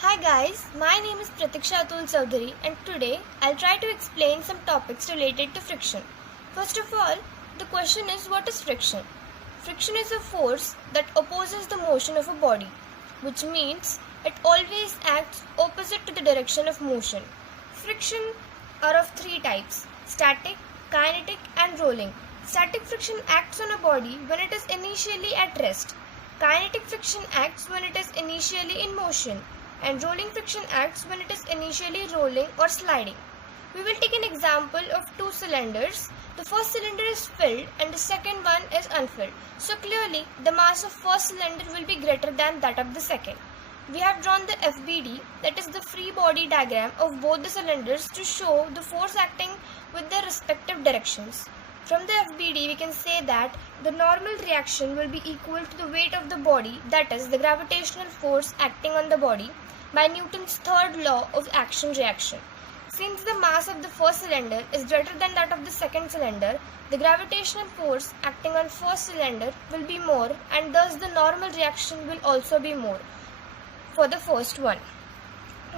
Hi guys, my name is Pratiksha Atul Chaudhary and today I'll try to explain some topics related to friction. First of all, the question is what is friction? Friction is a force that opposes the motion of a body, which means it always acts opposite to the direction of motion. Friction are of three types: static, kinetic and rolling. Static friction acts on a body when it is initially at rest. Kinetic friction acts when it is initially in motion, and rolling friction acts when it is initially rolling or sliding. We will take an example of two cylinders. The first cylinder is filled and the second one is unfilled. So clearly the mass of first cylinder will be greater than that of the second. We have drawn the FBD, that is the free body diagram of both the cylinders, to show the force acting with their respective directions. From the FBD we can say that the normal reaction will be equal to the weight of the body, that is the gravitational force acting on the body, by Newton's third law of action-reaction. Since the mass of the first cylinder is greater than that of the second cylinder, the gravitational force acting on first cylinder will be more, and thus the normal reaction will also be more for the first one.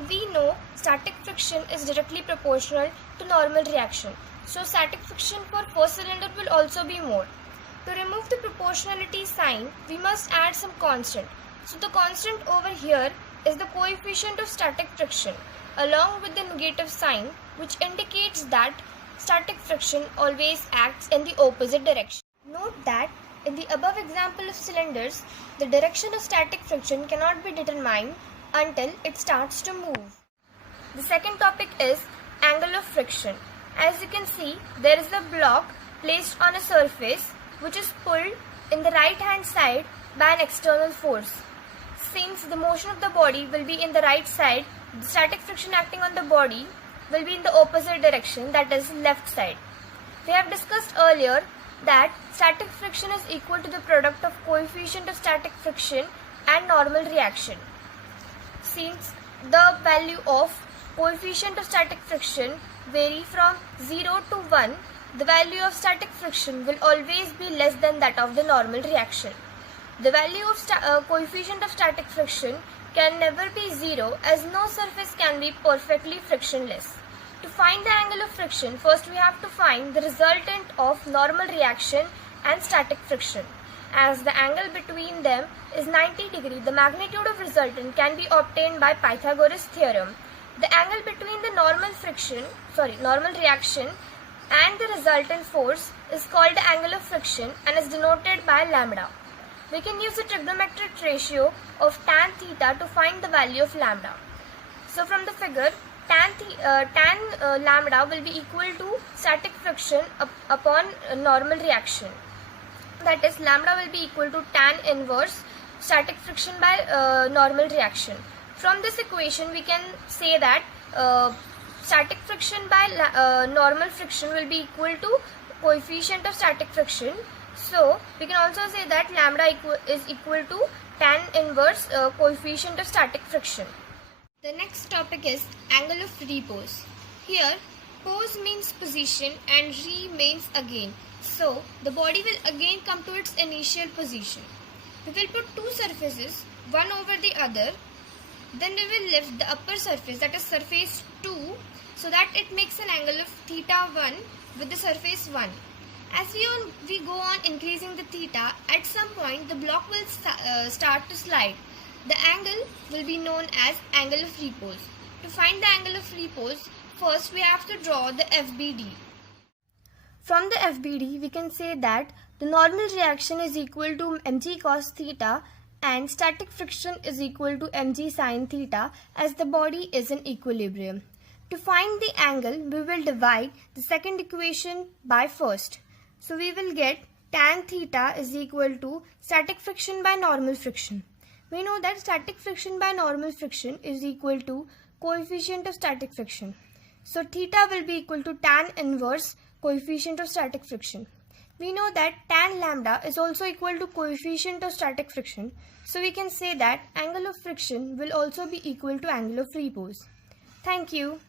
We know static friction is directly proportional to normal reaction. So static friction for first cylinder will also be more. To remove the proportionality sign, we must add some constant. So the constant over here is the coefficient of static friction along with the negative sign, which indicates that static friction always acts in the opposite direction. Note that in the above example of cylinders, the direction of static friction cannot be determined until it starts to move. The second topic is angle of friction. As you can see, there is a block placed on a surface which is pulled in the right hand side by an external force. Since the motion of the body will be in the right side, the static friction acting on the body will be in the opposite direction, that is left side. We have discussed earlier that static friction is equal to the product of coefficient of static friction and normal reaction. Since the value of coefficient of static friction vary from 0 to 1, the value of static friction will always be less than that of the normal reaction. The value of coefficient of static friction can never be 0, as no surface can be perfectly frictionless. To find the angle of friction, first we have to find the resultant of normal reaction and static friction. As the angle between them is 90 degrees, the magnitude of resultant can be obtained by Pythagoras theorem. The angle between the normal reaction and the resultant force is called the angle of friction and is denoted by lambda. We can use the trigonometric ratio of tan theta to find the value of lambda. So from the figure, tan lambda will be equal to static friction upon normal reaction. That is, lambda will be equal to tan inverse static friction by normal reaction. From this equation, we can say that static friction by normal friction will be equal to coefficient of static friction. So we can also say that lambda is equal to tan inverse coefficient of static friction. The next topic is angle of repose. Here, pose means position and re means again. So the body will again come to its initial position. We will put two surfaces, one over the other. Then we will lift the upper surface, that is surface 2, so that it makes an angle of theta 1 with the surface 1. As we go on increasing the theta, at some point the block will start to slide. The angle will be known as angle of repose. To find the angle of repose, first we have to draw the FBD. From the FBD, we can say that the normal reaction is equal to mg cos theta and static friction is equal to mg sin theta, as the body is in equilibrium. To find the angle, we will divide the second equation by first. So we will get tan theta is equal to static friction by normal friction. We know that static friction by normal friction is equal to coefficient of static friction. So theta will be equal to tan inverse coefficient of static friction. We know that tan lambda is also equal to coefficient of static friction. So we can say that angle of friction will also be equal to angle of repose. Thank you.